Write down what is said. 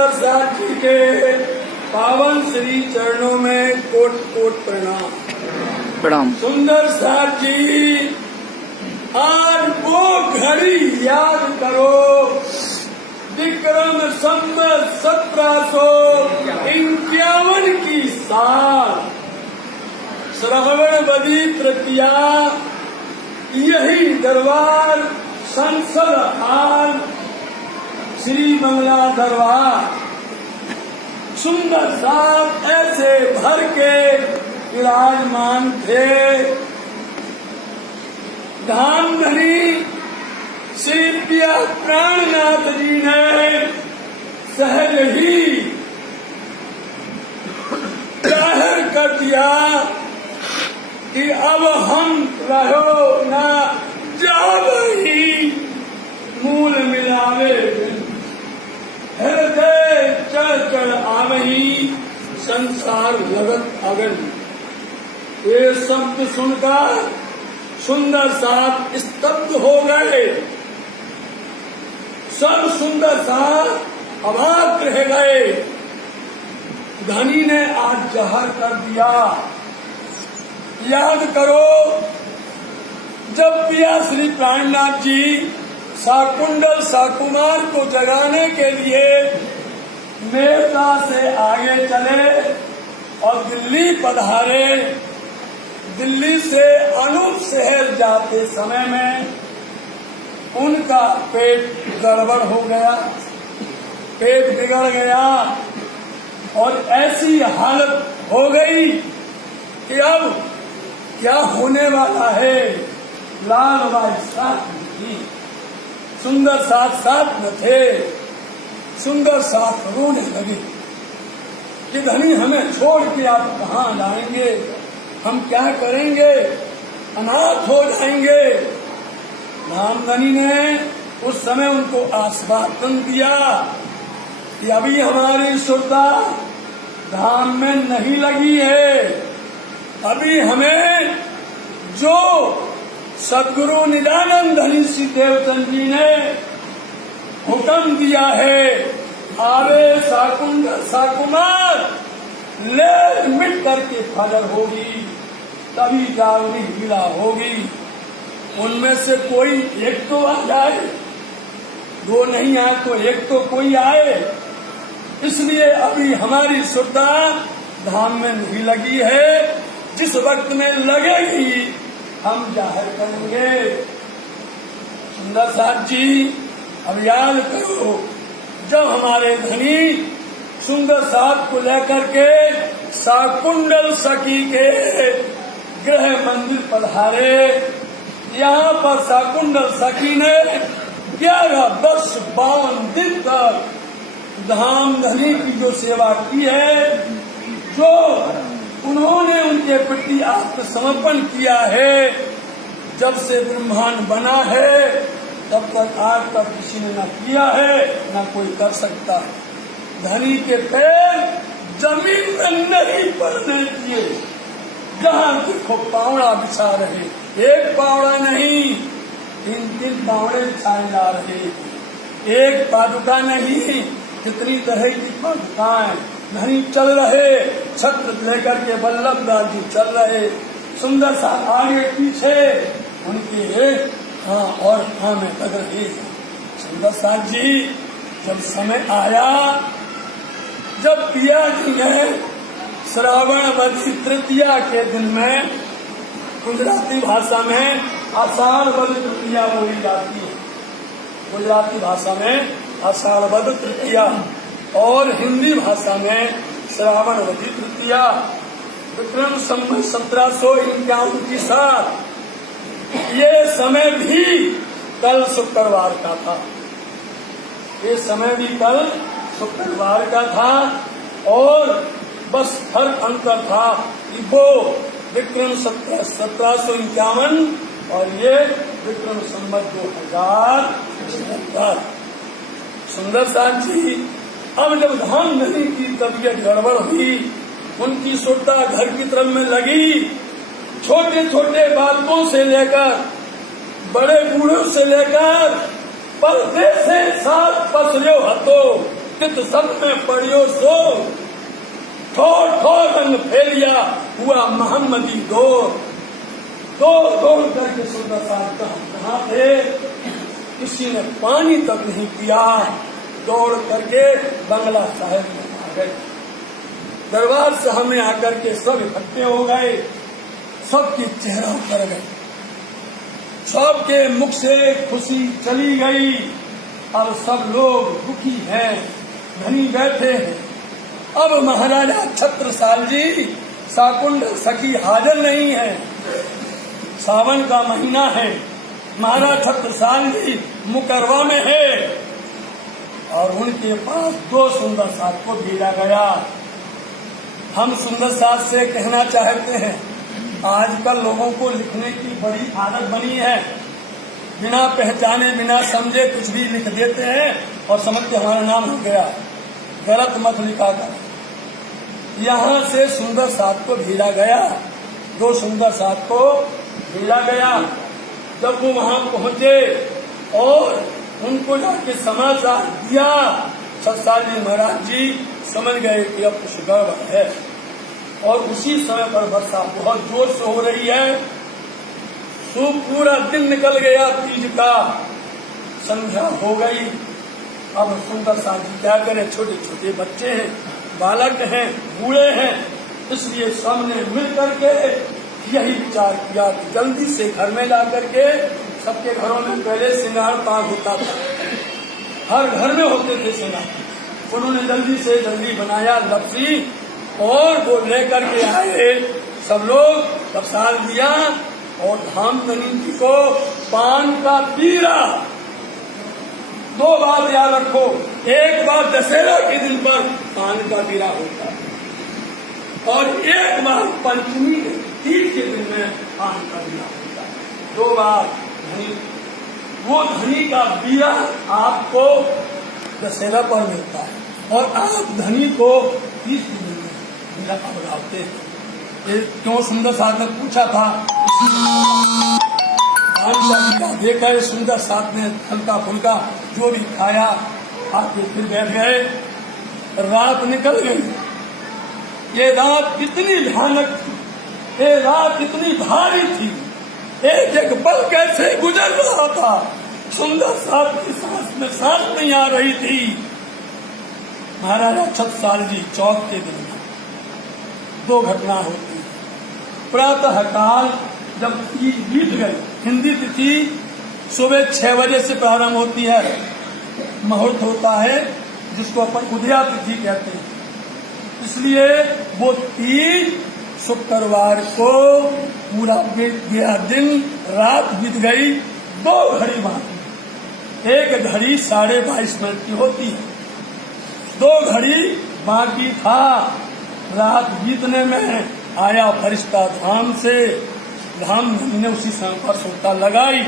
सुंदर साथ जी के पावन श्री चरणों में कोट कोट प्रणाम। सुंदर साथ जी, आज वो घड़ी याद करो, विक्रम संवत 1751 की साल, श्रवणवदी तृतीया, यही दरबार संसद हाल श्री बंगला दरबार। सुंदर साथ ऐसे भर के विराजमान थे। धामधनी श्री पिया प्राणनाथ जी ने सहज ही जाहिर कर दिया कि अब हम रहो ना जाब ही मूल मिलावे, हृदय चढ़ चढ़ आवही संसार लगत अगन। ये शब्द सुनकर सुंदर साथ स्तब्ध हो गए। सब सुंदर साथ अवाक रह गए। धनी ने आज जहर कर दिया। याद करो, जब पिया श्री प्राणनाथ जी शाकुंडल शाकुमार को जगाने के लिए मेरता से आगे चले और दिल्ली पधारे। दिल्ली से अनूप शहर जाते समय में उनका पेट गड़बड़ हो गया, पेट बिगड़ गया और ऐसी हालत हो गई कि अब क्या होने वाला है। लाल बाई साथ थी, सुंदर साथ न थे। सुंदर साथ रोने लगे कि धनी हमें छोड़ के आप कहाँ लाएंगे, हम क्या करेंगे, अनाथ हो जाएंगे। धामधनी ने उस समय उनको आश्वासन दिया कि अभी हमारी श्रद्धा धाम में नहीं लगी है। अभी हमें जो सदगुरु निजानंद धनी श्री देवचंद जी ने हुक्म दिया है, आवे शाकुंडल शाकुमार, ले मिट करके फजर होगी, तभी जागनी गिला होगी। उनमें से कोई एक तो आ जाए, दो नहीं आए तो एक तो कोई आए। इसलिए अभी हमारी श्रद्धा धाम में नहीं लगी है। जिस वक्त में लगेगी हम जाहिर करेंगे। सुंदर साथ जी, अब याद करो, जब हमारे धनी सुंदर साथ को लेकर के शाकुंडल सखी के गृह मंदिर पधारे। यहाँ पर शाकुंडल सखी ने 11 वर्ष 52 दिन तक धामधनी की जो सेवा की है, जो उन्होंने उनके प्रति आत्मसमर्पण किया है, जब से ब्रह्मांड बना है तब तक आज तक किसी ने न किया है, न कोई कर सकता। धनी के पैर जमीन में नहीं पड़ने दिए। जहाँ देखो पावड़ा बिछा रहे, एक पावड़ा नहीं, 3-3 पावड़े बिछाए जा रहे। एक पादुका नहीं, कितनी तरह की पादुकाएं। धनी चल रहे, छत्र लेकर के वल्लभदास जी चल रहे। सुंदर सा आगे पीछे उनके हाँ और हाँ में लग रहे। सुंदर साथ जी, जब समय आया, जब पिया जी ने श्रावणवदी तृतीया के दिन में, गुजराती भाषा में आषाढ़ वद तृतीया बोली जाती है। गुजराती भाषा में आषाढ़ वद तृतीया और हिंदी भाषा में श्रावणवदी तृतीया। विक्रम संवत 1751 की साल, ये समय भी कल शुक्रवार का था। ये समय भी कल शुक्रवार का था और बस फर्क अंतर था कि वो विक्रम 1751 और ये विक्रम संवत 2077। सुंदर साथ जी, अब जब धामधनी की तबीयत गड़बड़ हुई, उनकी श्रद्धा घर की तरफ में लगी। छोटे छोटे बालकों से लेकर बड़े बूढ़ों से लेकर पर्दे से साथ पसरियो हतो तित सब में पड़ियो सो, ठोर ठोर रंग फैलिया हुआ मोहम्मदी दौर। दौड़ करके सुंदर साहब कहाँ थे, किसी ने पानी तक नहीं पिया, दौड़ करके बंगला साहिब में आ गए। दरबार साहब में आकर के सब इकट्ठे हो गए, सबके चेहरा उतर गए, सबके मुख से खुशी चली गई। अब सब लोग दुखी हैं, धनी बैठे हैं। अब महाराजा छत्रसाल जी शाकुंतल सखी हाजिर नहीं है, सावन का महीना है, महाराज छत्रसाल जी मुकरवा में है और उनके पास 2 सुंदर साथ को भेजा गया। हम सुंदर साथ से कहना चाहते हैं, आजकल लोगों को लिखने की बड़ी आदत बनी है, बिना पहचाने बिना समझे कुछ भी लिख देते हैं और समझ के हमारा नाम हो गया। गलत मत लिखा कर। यहाँ से सुंदर साथ को भेजा गया, 2 सुंदर साथ को भेजा गया। जब वो वहां पहुंचे और उनको जाके समाचार दिया, छत्रसाल जी महाराज जी समझ गए कि अब कुछ गड़बड़ है। और उसी समय पर वर्षा बहुत जोर से हो रही है। तो पूरा दिन निकल गया, तीज का संध्या हो गई। अब सुंदर साथ जी क्या करें, छोटे छोटे बच्चे हैं, बालक हैं, बूढ़े हैं, इसलिए सबने मिल करके यही विचार किया कि जल्दी से घर में जाकर के, सबके घरों में पहले श्रृंगार पाक होता था, हर घर में होते थे श्रृंगार। उन्होंने जल्दी से जल्दी बनाया लपसी और वो लेकर के आए। सब लोग प्रसाद दिया और धामधनी जी को पान का पीरा। 2 बात याद रखो, एक बार दशहरा के दिन पर पान का पीरा होता है और एक बार पंचमी तीज के दिन में पान का पीरा होता है। 2 बार धनी, वो धनी का पीरा आपको दशहरा पर मिलता है और आप धनी को तीज के दिन में पीरा का बनाते हैं। क्यों सुंदर साथ ने पूछा था, देखा सुंदर साथ ने हल्का फुल्का जो भी खाया, आके फिर बैठ गए। रात निकल गई। ये रात इतनी भयानक थी, ये रात इतनी भारी थी, एक एक पल कैसे गुजर रहा था, सुंदर साथ की सांस में सांस नहीं आ रही थी। महाराजा छत्रसाल जी चौथ के दिन में 2 घटना होती। प्रातः काल जब तीज बीत गई, हिंदी तिथि सुबह 6 बजे से प्रारंभ होती है, मुहूर्त होता है जिसको अपन उदया तिथि कहते हैं। इसलिए वो तीज शुक्रवार को पूरा बीत गया, दिन रात बीत गई। 2 घड़ी बाकी, एक घड़ी 22:30 मिनट की होती है, 2 घड़ी बाकी था। रात बीतने में आया फरिश्ता धाम से, धाम ने उसी समय पर सोता लगाई।